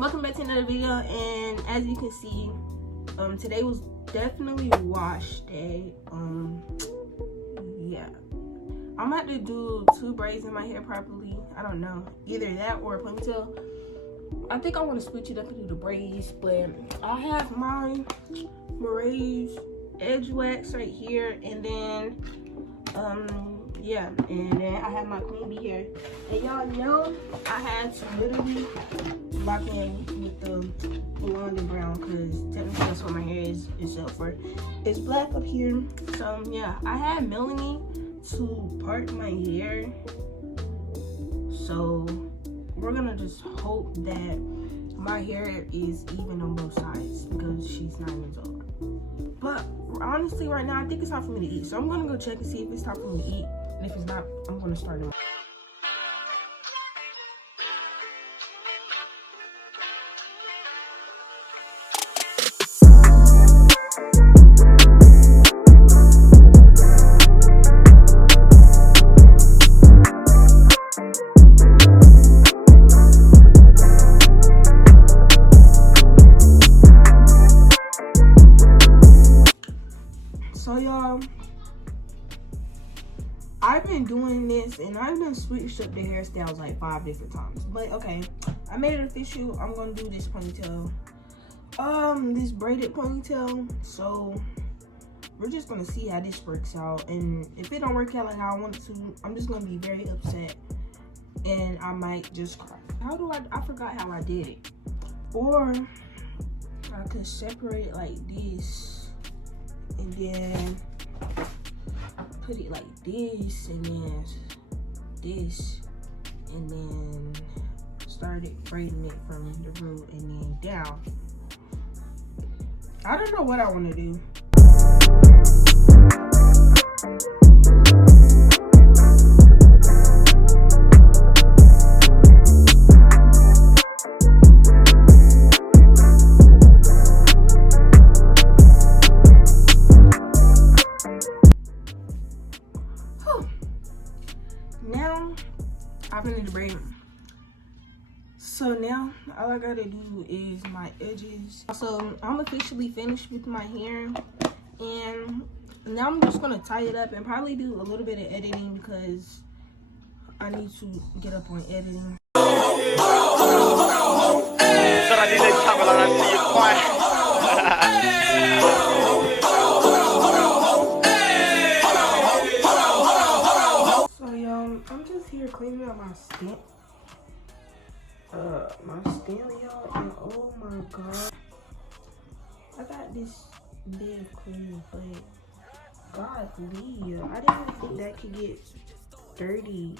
welcome back to another video. And as you can see, today was definitely wash day. Yeah, I'm about to do 2 braids in my hair properly. I don't know, either that or a ponytail. I think I want to switch it up and do the braids, but I have my Mauciyahjahree edge wax right here, and then yeah, and then I have my queen bee hair. And y'all know I had to literally lock in with the blonde and brown, because technically that's what my hair is up for. It's black up here. So yeah, I had Melanie to part my hair, so we're gonna just hope that my hair is even on both sides, because she's 9 years old. But honestly, right now I think it's time for me to eat, so I'm gonna go check and see if it's time for me to eat, and if it's not, I'm gonna start it. So y'all, I've been doing this and I've been switched up the hairstyles like 5 different times, but okay, I made it official. I'm gonna do this ponytail, this braided ponytail. So we're just gonna see how this works out, and if it don't work out like how I want it to, I'm just gonna be very upset and I might just cry. How do I forgot how I did it. Or I could separate it like this, and then put it like this, and then this, and then started braiding it from the root and then down. I don't know what I want to do. Now I'm gonna braid. So now all I gotta do is my edges. So I'm officially finished with my hair, and now I'm just gonna tie it up and probably do a little bit of editing, because I need to get up on editing. I'm just here cleaning up my Stanley, y'all, and oh my god, I got this big clean, but godly, I didn't think that could get dirty.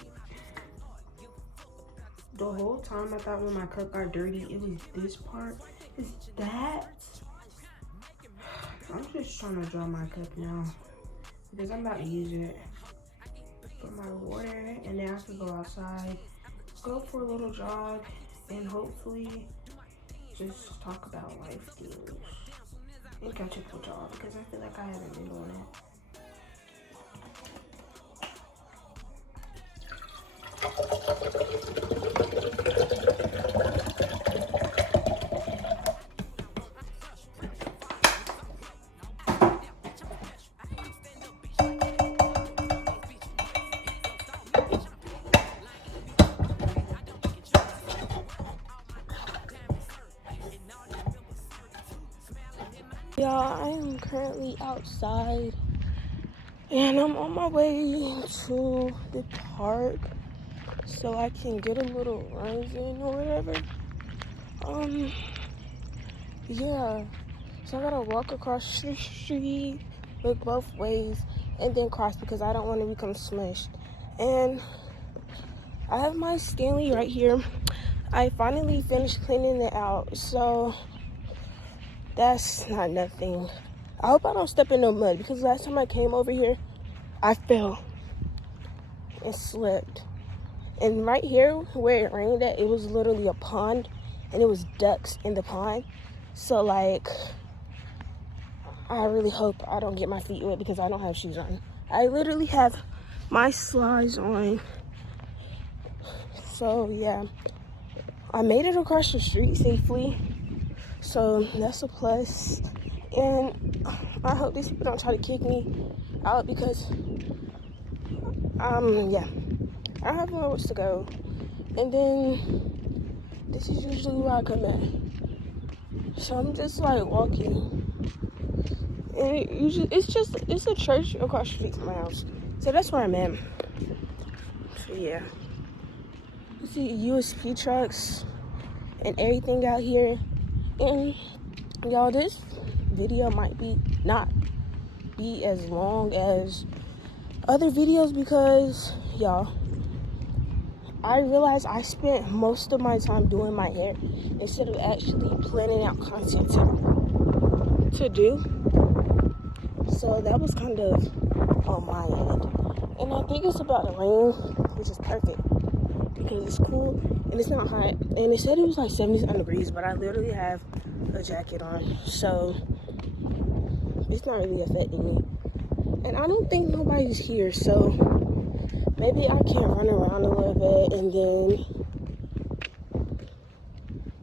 The whole time I thought when my cup got dirty, it was this part. Is that? I'm just trying to dry my cup now, because I'm about to use it for my water, and then I have to go outside, go for a little jog, and hopefully just talk about life things and catch up with y'all, because I feel like I haven't been doing it. Y'all, I am currently outside and I'm on my way to the park so I can get a little runs in or whatever. Yeah, so I gotta walk across the street, look both ways, and then cross, because I don't want to become smushed. And I have my Stanley right here. I finally finished cleaning it out, so that's not nothing. I hope I don't step in no mud, because last time I came over here, I fell and slipped. And right here where it rained at, it was literally a pond, and it was ducks in the pond. So like, I really hope I don't get my feet wet, because I don't have shoes on. I literally have my slides on. So yeah, I made it across the street safely, so that's a plus. And I hope these people don't try to kick me out because, yeah, I have nowhere else to go. And then this is usually where I come at. So I'm just like walking. And it's a church across the street from my house. So that's where I'm at. So yeah. You see USP trucks and everything out here. And y'all, this video might not be as long as other videos because y'all, I realized I spent most of my time doing my hair instead of actually planning out content to do. So that was kind of on my end. And I think it's about to rain, which is perfect because it's cool and it's not hot. And it said it was like 70 degrees, but I literally have a jacket on, so it's not really affecting me. And I don't think nobody's here, so maybe I can run around a little bit and then,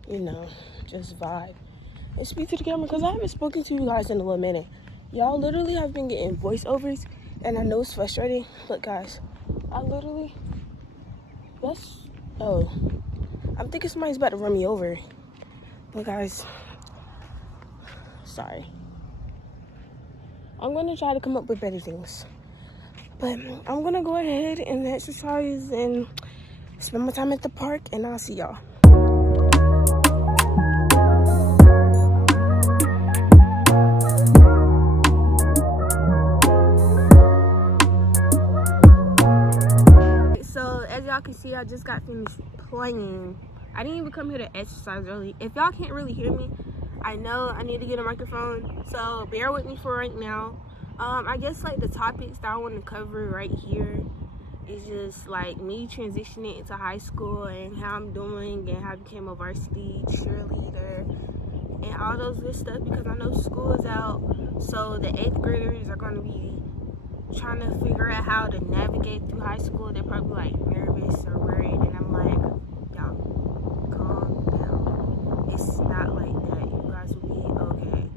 you know, just vibe and speak to the camera because I haven't spoken to you guys in a little minute. Y'all literally have been getting voiceovers and I know it's frustrating, but guys, I'm thinking somebody's about to run me over. But guys, sorry. I'm gonna try to come up with better things. But I'm gonna go ahead and exercise and spend my time at the park, and I'll see y'all. So as y'all can see, I just got finished playing. I didn't even come here to exercise early. If y'all can't really hear me, I know I need to get a microphone, so bear with me for right now. I guess like the topics that I want to cover right here is just like me transitioning into high school and how I'm doing and how I became a varsity cheerleader and all those good stuff because I know school is out, so the 8th graders are going to be trying to figure out how to navigate through high school. They're probably like nervous or worried, and I'm like, y'all, calm down. It's not like that. You guys will be okay.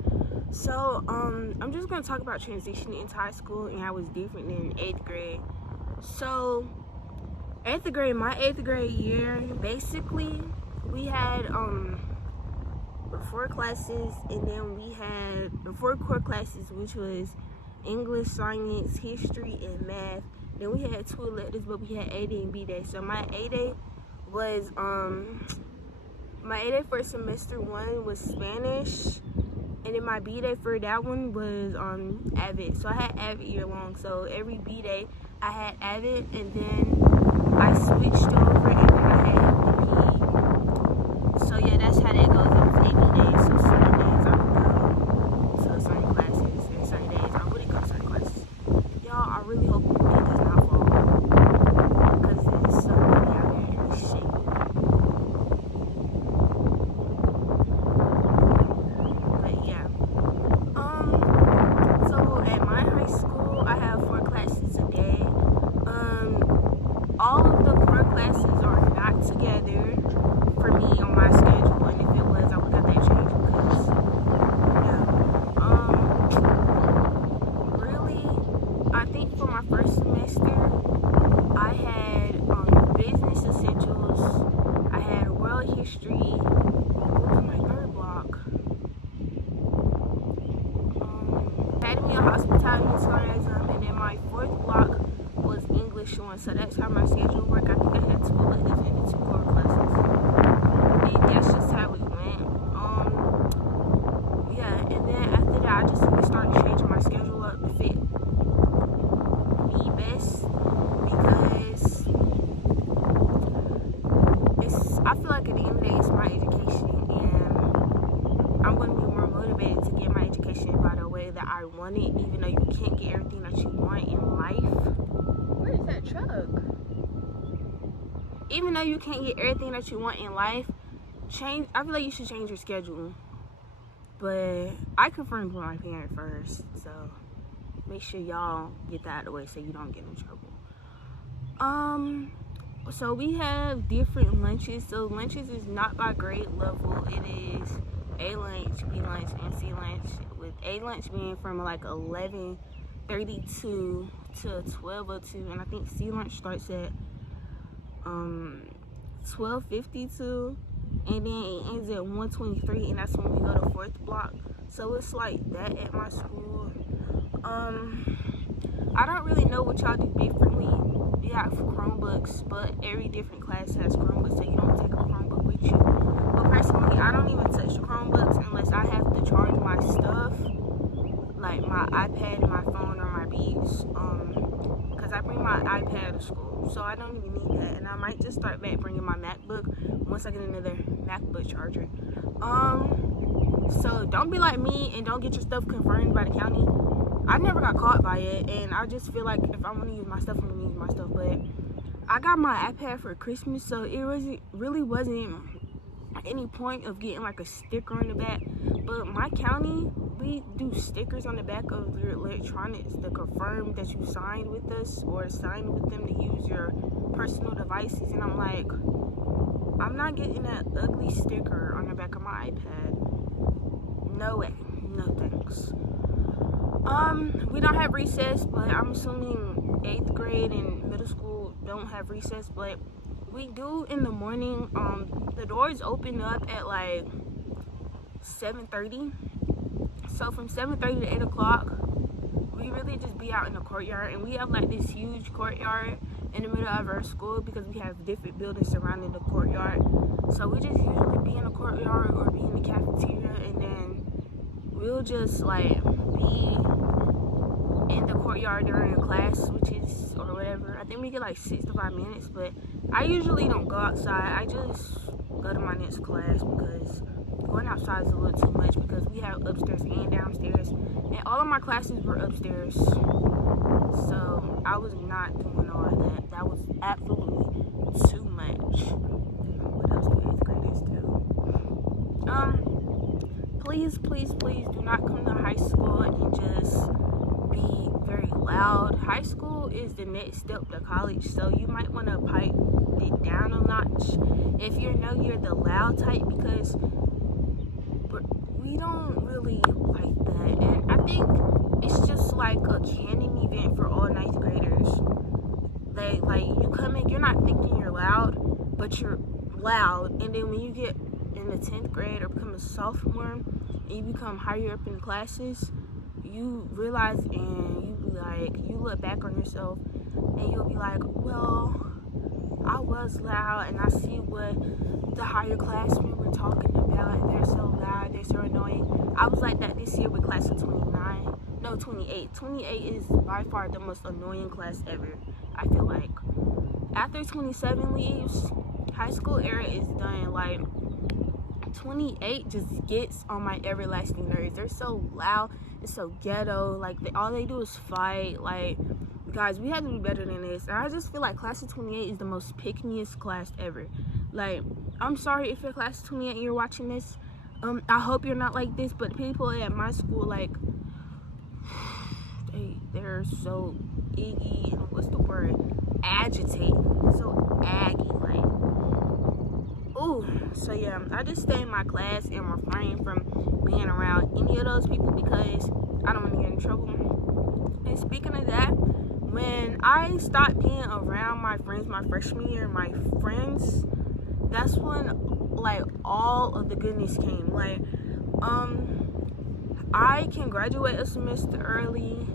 So I'm just gonna talk about transitioning into high school and how it's different than 8th grade. So 8th grade, my 8th grade year, basically we had 4 classes, and then we had the 4 core classes, which was English, science, history, and math. Then we had 2 electives, but we had A Day and B Day. So my A Day was my A Day for semester 1 was Spanish, and then my B Day for that one was Avid. So I had Avid year long. So every B Day I had Avid, and then I switched over and then I had PE. So yeah, that's how that goes. It was 8 B days. So certain days I would go to certain classes, and certain days I wouldn't go to certain classes. Y'all, I really hope it does not fall because it's so windy out here and it's shaking. But yeah. So at my high school, I have 4 classes a day. All of the 4 classes are not together for me on my schedule, and if it was, I would have that changed because, really, I think for my first semester, I had business essentials, I had world history, what was my 3rd block? Academy of Hospitality and Tourism, and then my 4th block was English 1, so that's how my schedule worked. I think I had 2 electives and 2 core classes. And that's just how it went. Yeah, and then after that, I just started changing my schedule up to fit me best because I feel like at the end of the day, it's my education, and I'm going to be more motivated to get my education by the way that I want it, even though you can't get everything that you want in life. Where is that truck? Even though you can't get everything that you want in life, I feel like you should change your schedule. But I confirmed with my parent first, so make sure y'all get that out of the way so you don't get in trouble. So we have different lunches. So lunches is not by grade level. It is A lunch, B lunch, and C lunch. With A lunch being from like 11:32 to 12:02, and I think C lunch starts at 12:52, and then it ends at 1:23, and that's when we go to fourth block. So it's like that at my school. I don't really know what y'all do differently. We have Chromebooks, but every different class has Chromebooks, so you don't take a Chromebook with you. But personally, I don't even touch the Chromebooks unless I have to charge my stuff, like my iPad, my phone, or my Beats, because I bring my iPad to school, so I don't even need that. And I might just start back bringing my MacBook once I get another MacBook charger. So don't be like me and don't get your stuff confirmed by the county. I never got caught by it, and I just feel like if I want to use my stuff, I'm going to use my stuff. But I got my iPad for Christmas, so it really wasn't any point of getting like a sticker on the back. But my county, we do stickers on the back of your electronics to confirm that you signed with us or signed with them to use your personal devices. And I'm like, I'm not getting that ugly sticker on the back of my iPad. No way. No thanks. We don't have recess, but I'm assuming 8th grade and middle school don't have recess, but we do in the morning. The doors open up at like 7:30. So from 7:30 to 8 o'clock, we really just be out in the courtyard, and we have like this huge courtyard in the middle of our school because we have different buildings surrounding the courtyard. So we just usually be in the courtyard or be in the cafeteria, and then we'll just like be in the courtyard during class, which is, or whatever. I think we get like 6 to 5 minutes, but I usually don't go outside. I just go to my next class because going outside is a little too much because we have upstairs and downstairs, and all of my classes were upstairs. So I was not doing all of that. That was absolutely too much. What else do 8th graders do? Please do not come to high school and just be very loud. High school is the next step to college, so you might want to pipe it down a notch if you know you're the loud type, because we don't really like that. And I think it's just like a canon event for all 9th graders. Like you come in, you're not thinking you're loud, but you're loud, and then when you get in the 10th grade or become a sophomore and you become higher up in the classes, you realize and you be like, you look back on yourself and you'll be like, well, I was loud, and I see what the higher classmen were talking about, and they're so loud, they're so annoying. I was like that this year with class of 28. 28 is by far the most annoying class ever, I feel like. After 27 leaves, high school era is done. Like 28 just gets on my everlasting nerves. They're so loud, it's so ghetto, like all they do is fight. Like, guys, we have to be better than this. And I just feel like class of 28 is the most pick-meest class ever. Like, I'm sorry if you're class of 28 and you're watching this. I hope you're not like this, but people at my school, like, they're so iggy, and what's the word? Agitate. So aggy, like. Ooh, so yeah, I just stay in my class and refrain from being around any of those people because I don't want to get in trouble. And speaking of that, when I stopped being around my friends my freshman year, my friends, that's when like all of the goodness came. Like, I can graduate a semester early.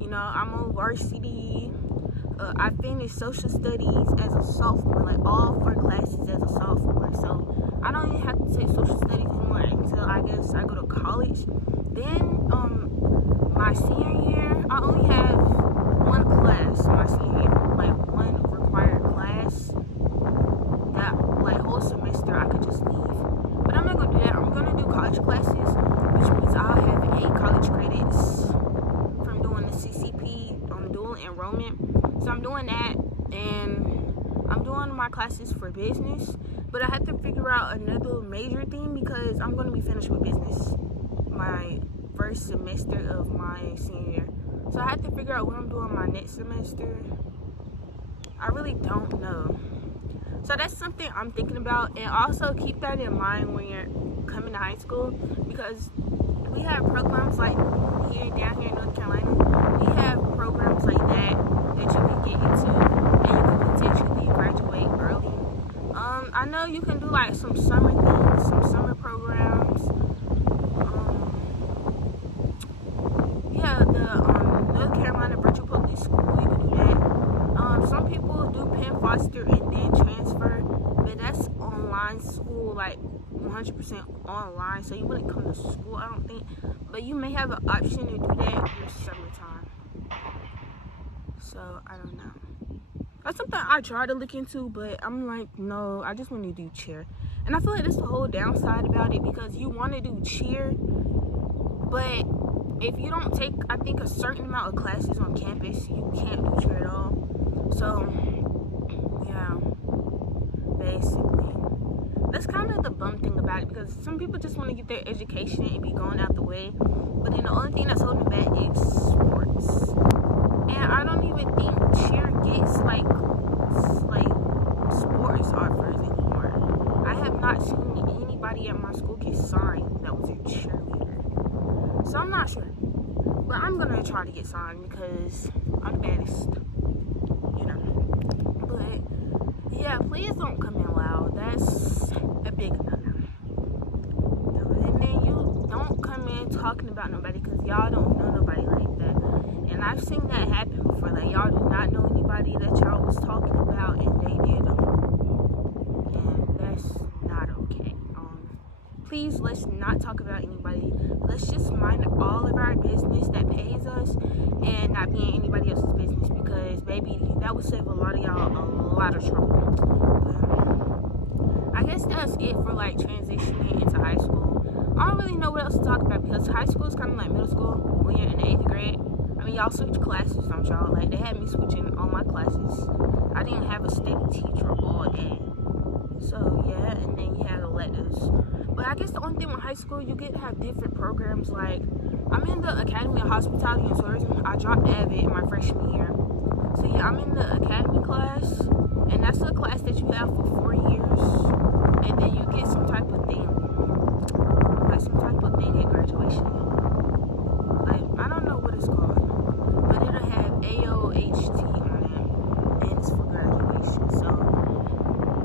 You know, I'm on varsity. I finished social studies as a sophomore, like all 4 classes as a sophomore. So I don't even have to take social studies anymore until I guess I go to college. Then my senior year, I only have 1 class my senior year, like 1 required class. That like whole semester I could just leave. But I'm not gonna do that. I'm gonna do college classes, which means I'll have 8 college credits from doing the CCP, dual enrollment. So I'm doing that, and I'm doing my classes for business, but I have to figure out another major thing because I'm going to be finished with business my first semester of my senior year. So I have to figure out what I'm doing my next semester. I really don't know. So that's something I'm thinking about, and also keep that in mind when you're coming to high school, because we have programs like down here in North Carolina, we have programs like that you can get into, and you can potentially graduate early. I know you can do like some summer things, some summer programs. Yeah, the North Carolina Virtual Public School, you can do that. Some people do Penn Foster and then transfer, but that's online school, like 100% online, so you wouldn't come to school, I don't think, but you may have an option to do that in your summertime. So I don't know. That's something I try to look into, but I'm like, no, I just want to do cheer. And I feel like that's the whole downside about it, because you want to do cheer, but if you don't take, I think, a certain amount of classes on campus, you can't do cheer at all. So yeah, basically that's kind of the bum thing about it, because some people just want to get their education and be going out the way, but then the only thing that's holding back is sports. And I don't even think cheer gets like sports offers anymore. I have not seen anybody at my school get signed that was a cheerleader. So I'm not sure. But I'm gonna try to get signed because I'm the baddest. You know. But yeah, please don't come in loud. That's a big no-no. And then you don't come in talking about nobody, because y'all don't know nobody like that. And I've seen that happen before. Like, y'all do not know anybody that y'all was talking about, and they did them. And that's not okay. Please, let's not talk about anybody. Let's just mind all of our business that pays us and not be in anybody else's business, because, baby, that would save a lot of y'all a lot of trouble. I guess that's it for, like, transitioning into high school. I don't really know what else to talk about, because high school is kind of like middle school when you're in the 8th grade. I mean, y'all switch classes, don't y'all? Like, they had me switching all my classes. I didn't have a steady teacher all day. So, yeah, and then you had electives. But I guess the only thing with high school, you get to have different programs. Like, I'm in the Academy of Hospitality and Tourism. I dropped AVID in my freshman year. So, yeah, I'm in the Academy class. And that's a class that you have for 4 years. And then you get some type of thing. Like, some type of thing at graduation. Like, I don't know what it's called. But it'll have AOHT on it, and it's for graduation. So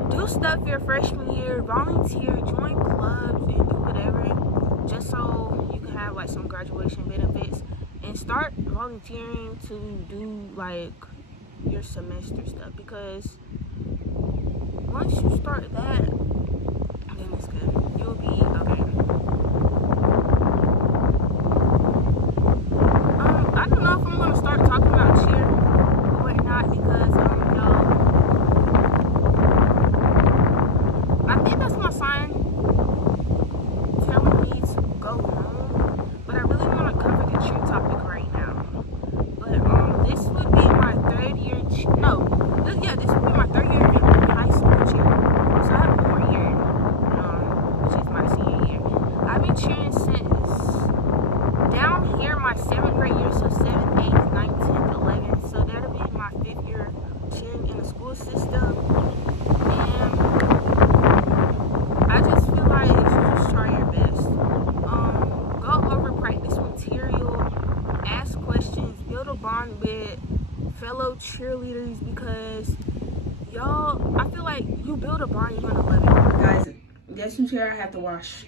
do stuff your freshman year, volunteer, join clubs, and do whatever, just so you can have like some graduation benefits, and start volunteering to do like your semester stuff, because once you start that, then it's good. You'll be okay. I don't know if I'm gonna start talking about cheer or not, because y'all, I think that's my sign telling me to go home. But I really want to cover the cheer topic right now. But this would be my 3rd year. This would be my 3rd year in high school cheer. So I have 1 more year, which is my senior year. I've been cheering since down here my 7th grade year, so 7th, 8th, 9th, 10th, 11th. So that'll be my 5th year cheering in the school system. And I just feel like you should just try your best. Go over practice material, ask questions, build a bond with fellow cheerleaders, because y'all, I feel like you build a bond, you're gonna love it. Guys, guess whose hair I have to wash?